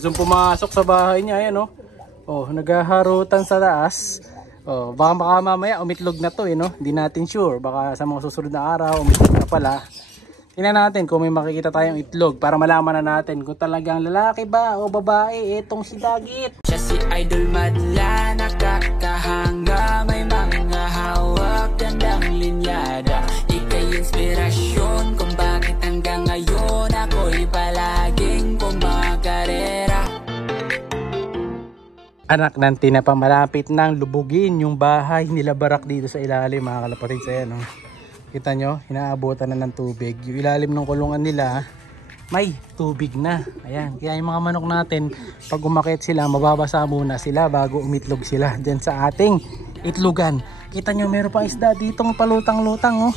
Gusto pumasok sa bahay niya, ayan oh. Oh, naghaharutan sa taas. Oh, baka mamaya umitlog na to no. Hindi natin sure. Baka sa mga susunod na araw umitlog na pala. Tingnan natin kung may makikita tayong itlog para malaman na natin kung talagang lalaki ba o babae itong si Dagit. Siya si Idol madla, nakakahanga, may mga hawak, gandang linyada. Ika'y inspirasyon kung bakit hanggang ngayon ako'y palaging kumakarera. Anak ng tinapa, malapit nang lubugin yung bahay nila Barak dito sa ilalim mga kalapatid. Sa yan, oh. Kita nyo, inaabutan na ng tubig. Yung ilalim ng kulungan nila, may tubig na. Ayan, kaya yung mga manok natin, pag umakit sila, mababasa muna sila bago umitlog sila dyan sa ating itlogan. Kita nyo, meron pang isda ditong palutang-lutang. Oh.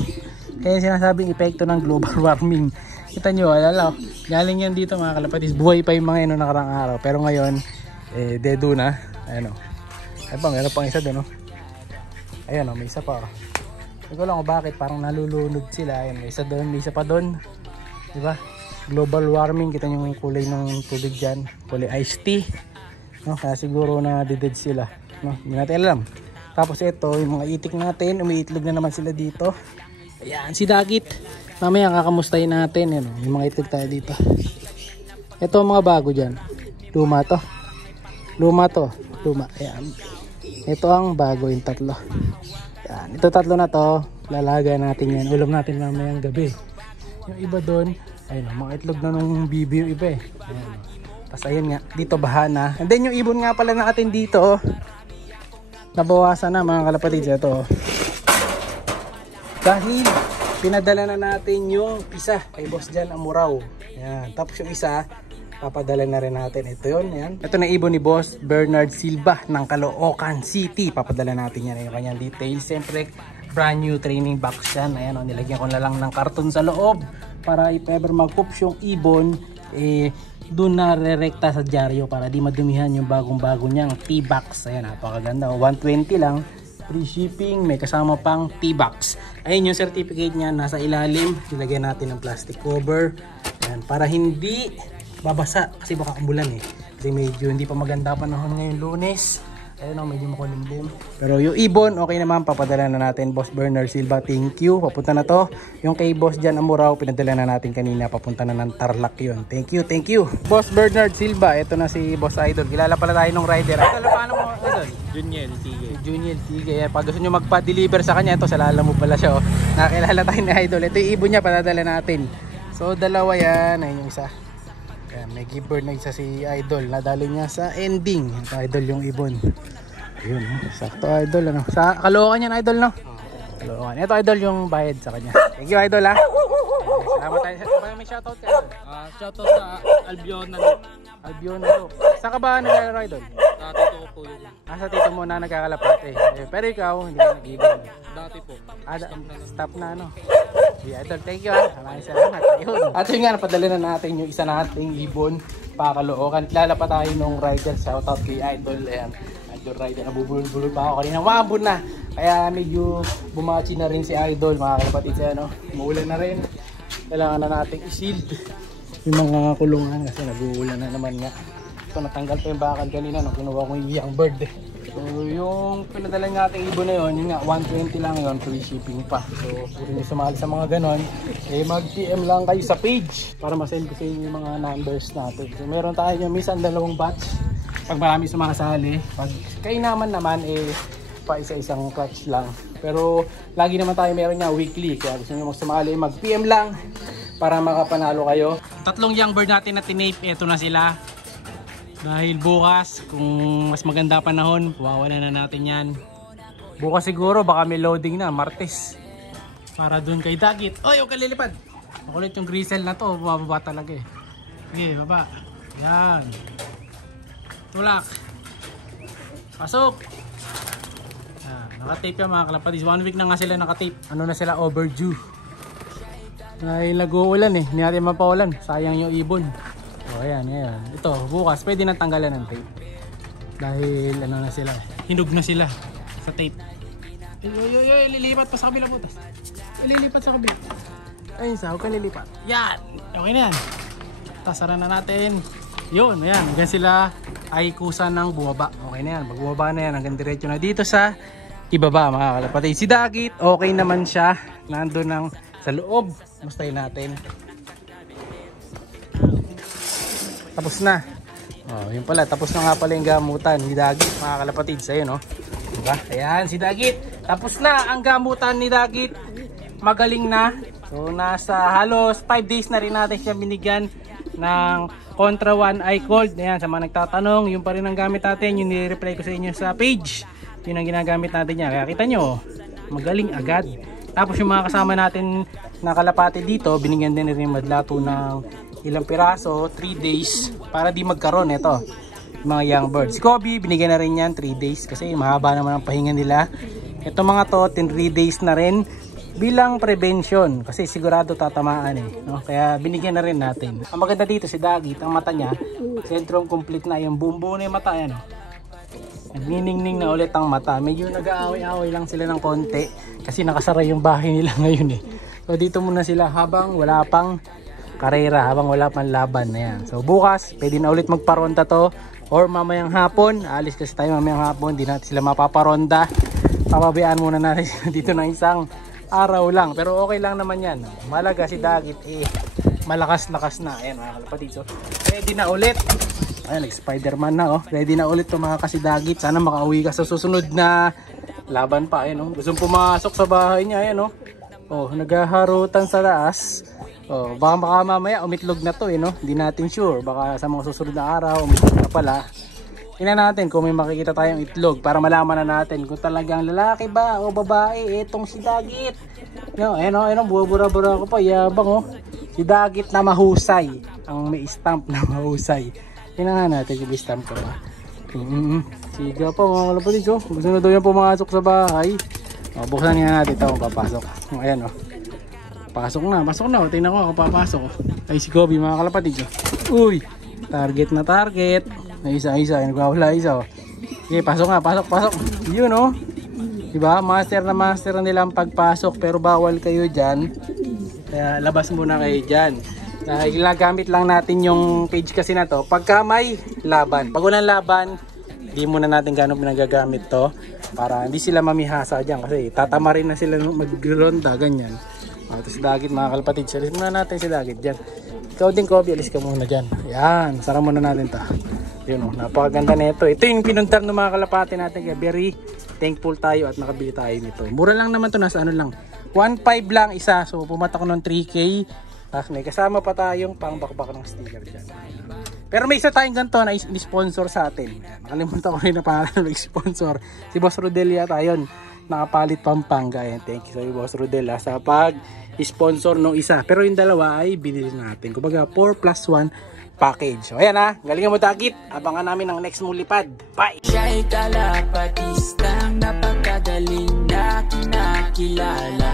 Kaya sinasabing epekto ng global warming. Kita nyo, alala, galing yan dito mga kalapatid. Buhay pa yung mga ino nakarang araw. Pero ngayon, dedo na. Ayan o. Ay ba, meron pang isa doon o. Ayan o, may isa pa o. Hindi ko lang o bakit, parang nalulunod sila. Ayan, may isa doon, may isa pa doon. Diba? Global warming, kita nyo yung kulay ng tubig dyan. Kulay iced tea. No? Kaya siguro na dead sila. No? Hindi natin alam. Tapos ito, yung mga itik natin, umiitlog na naman sila dito. Ayan, si Dagit. Mamaya kakamustahin natin. Ayan, yung mga itlog tayo dito. Ito mga bago dyan. Luma to. Luma to, luma. Ayan. Ito ang bago yung tatlo. Ayan. Ito tatlo na to, lalaga natin yan. Ulam natin mamayang gabi. Yung iba doon, ayun, mga itlog na nung bibi yung iba eh. Ayan. Tapos ayun nga, dito baha na. And then yung ibon nga pala natin dito, nabawasan na mga kalapatid. Ito. Dahil pinadala na natin yung isa kay Boss Jan Amuraw. Ayan. Tapos yung isa, papadala na rin natin. Ito yun. Yan. Ito na ibon ni Boss Bernard Silva ng Caloocan City. Papadala natin yan. Yung kanyang details. Siyempre, brand new training box yan. Ayan, nilagyan ko na lang ng karton sa loob para if ever mag-poops yung ibon, doon na re-rekta sa dyaryo para di madumihan yung bagong-bago niyang T-box. Ayan, napakaganda. 120 lang. Free shipping. May kasama pang T-box. Ayun yung certificate niya. Nasa ilalim. Nilagyan natin ng plastic cover. Ayan, para hindi babasa kasi baka umulan eh. Kasi medyo hindi pa maganda panahon ngayon Lunes. Ayun o, medyo makulimlim. Pero yung ibon, okay naman. Papadala na natin. Boss Bernard Silva, thank you. Papunta na to. Yung kay Boss Jan Amuraw, pinadala na natin kanina. Papunta na ng Tarlac yun. Thank you, thank you. Boss Bernard Silva, ito na si Boss Idol. Kilala pala tayo ng rider. Idol, paano mo Idol? Juniel Tige. Juniel Tige. Pag gusto nyo magpa-deliver sa kanya, ito sa lala mo pala siya. Oh. Nakakilala tayo ni Idol. Ito yung ibon niya, padadala natin. So, dalawa yan. Ayun yung isa. Ayan, may giver na isa si Idol. Nadali niya sa ending. Ito Idol yung ibon. Ayun, sakto Idol. Ano? Sa Caloocan yan Idol, no? Caloocan. Ito Idol yung bayad sa kanya. Thank you Idol ha. Salamat tayo. May shoutout ka Idol. Shoutout sa Albiona. Albiona to. Saan ka ba naglalaro Idol? Tito ko po yun. Sa tito mo na nagkakalapate. Pero ikaw, hindi ka nag-ibon. Dati po. Stop na ano. Yeah, Idol, thank you ha. Maraming salamat. Ayun. At yun nga, napadala na natin yung isa nating ibon pa Caloocan. Kilala pa tayo nung rider. Shoutout kay Idol. Ayan. Idol rider. Nabubulol-bulol pa ako kanina. Wabon na. Kaya medyo bumachi na rin si Idol. Mga kapatid siya, no? Umuulan na rin. Kailangan na natin i-shield yung mga kulungan kasi nag-uulan na naman nga. Ito, natanggal pa yung bakal kanina nung kinuha ko yung young bird. So, yung pinadala nating ibon na yun, yun nga, 120 lang yun, free shipping pa. So, kung rin yung sumali sa mga ganon, mag-PM lang kayo sa page para masend ko sa inyo yung mga numbers natin. So, meron tayo yung minsan 2 batch. Pag marami sumakasali, pag kainaman naman, pa isa-isang clutch lang. Pero, lagi naman tayo meron nga weekly. Kaya gusto nyo magsumali, mag-PM lang para makapanalo kayo. Tatlong young bird natin na tinape, eto na sila. Dahil bukas, kung mas maganda panahon, wawalan na natin yan. Bukas siguro, baka may loading na, Martes. Para dun kay Dagit. Oy, huwag ka lilipad. Makulit yung grisel na to, bumababa talaga eh. Sige, baba. Yan. Tulak. Pasok. Nakatape yan mga kalapatis. 1 week na nga sila nakatape. Ano na sila, overdue. Dahil nag-uulan eh. Hindi natin mapaulan. Sayang yung ibon. O ayan, ayan. Ito, bukas pwede nang tanggalan ng tape. Dahil ano na sila, hinug na sila sa tape. Lilipat pa sa kabila butas. Lilipat sa kabila. Ayun sa, huwag ka lilipat. Yan! Okay na yan. Tasaran na natin Yun, ayan. Hanggang sila ay kusa ng bumaba. Okay na yan. Magbumaba na yan. Hanggang diretso na dito sa ibaba mga kalapatid. Si Dagit, okay naman siya. Nandun ng sa loob. Mustahin natin. Tapos na. Oh, yun pala. Tapos na nga pala yung gamutan ni Dagit mga kalapatid. Sa'yo, no? Diba? Ayan, si Dagit. Tapos na ang gamutan ni Dagit. Magaling na. So, nasa halos 5 days na rin natin siya binigyan ng Contra 1 Eye Cold. Ayan, sa mga nagtatanong, yun pa rin ang gamit natin. Yung nire-reply ko sa inyo sa page. Yun ang ginagamit natin niya. Kaya kita nyo, magaling agad. Tapos yung mga kasama natin na kalapati dito, binigyan din rin madlato ng ilang piraso, 3 days, para di magkaroon ito. Mga young birds. Si Kobe, binigyan na rin yan 3 days kasi mahaba naman ang pahinga nila. Ito mga to, 3 days na rin bilang prevention kasi sigurado tatamaan no? Kaya binigyan na rin natin. Ang maganda dito si Dagit, ang mata niya sentrum complete na, yung buo na yung mata yan. Nagniningning na ulit ang mata. Medyo nag-aaway-aaway lang sila ng konti kasi nakasara yung bahay nila ngayon So dito muna sila habang wala pang karera, habang wala pang laban na yan. So bukas pwede na ulit magparonda to or mamayang hapon. Alis kasi tayo mamayang hapon, di natin sila mapaparonda. Papabayaan muna natin dito ng isang araw lang, pero okay lang naman yan. Malaga si Dagit malakas-lakas na. Ayan mga kalapatid, so ready na ulit. Ayan, nag-Spiderman na ready na ulit to mga kasidagit. Sana makauwi ka sa susunod na laban pa. Ayan, gusto pumasok sa bahay niya. Ayan, naghaharutan sa taas. Baka mamaya umitlog na to hindi natin sure, baka sa mga susunod na araw umitlog na pala. Tingnan natin kung may makikita tayong itlog para malaman na natin kung talagang lalaki ba o babae itong si Dagit. Ayun, bura-bura ko pa, yabang Si Dagit na mahusay, ang may stamp na mahusay. Tingnan natin kung may stamp ka ba. Siga pa mga kalapatid, gusto na daw yan pumasok sa bahay. Buksan nga natin ito kung papasok. Ayan pasok na, tingnan ko kung papasok. Ay si Kobe mga kalapatid. Uy, target na target. Isa, nagwawala isa. Okay, pasok nga, pasok. Yun diba, master na nila ang pagpasok, pero bawal kayo dyan. Kaya labas muna kayo dyan. Ginagamit lang natin yung page kasi na to pagka may laban. Pag walang laban, hindi muna natin gano'ng pinagagamit to para hindi sila mamihasa dyan kasi tatamarin na sila magronda, ganyan. Tapos si Dagit mga kalapatid, salis muna natin si Dagit dyan. Ikaw din Kobe, alis ka muna dyan. Yan, sara muna natin to. Yun napakaganda na ito. Ito yung pinuntar ng mga kalapati natin. Kaya very thankful tayo at nakabili tayo nito. Mura lang naman to, nasa lang 1.5 lang isa. So pumatak ko ng 3K. Tapos may kasama pa tayong pangbakbak ng sticker dyan. Pero may isa tayong ganito na sponsor sa atin. Nakalimutan ko rin na pangalan ng sponsor. Si Boss Rodel yata yun. Nakapalit Pampanga. Ayan, thank you sa Boss Rodel sa pag-sponsor ng isa. Pero yung dalawa ay binili natin. Kumbaga 4+1 package. So ayan galingan mo Dagit. Abangan namin ang next mong lipad. Bye! Siya'y kalapatistang napakagaling na kinakilala.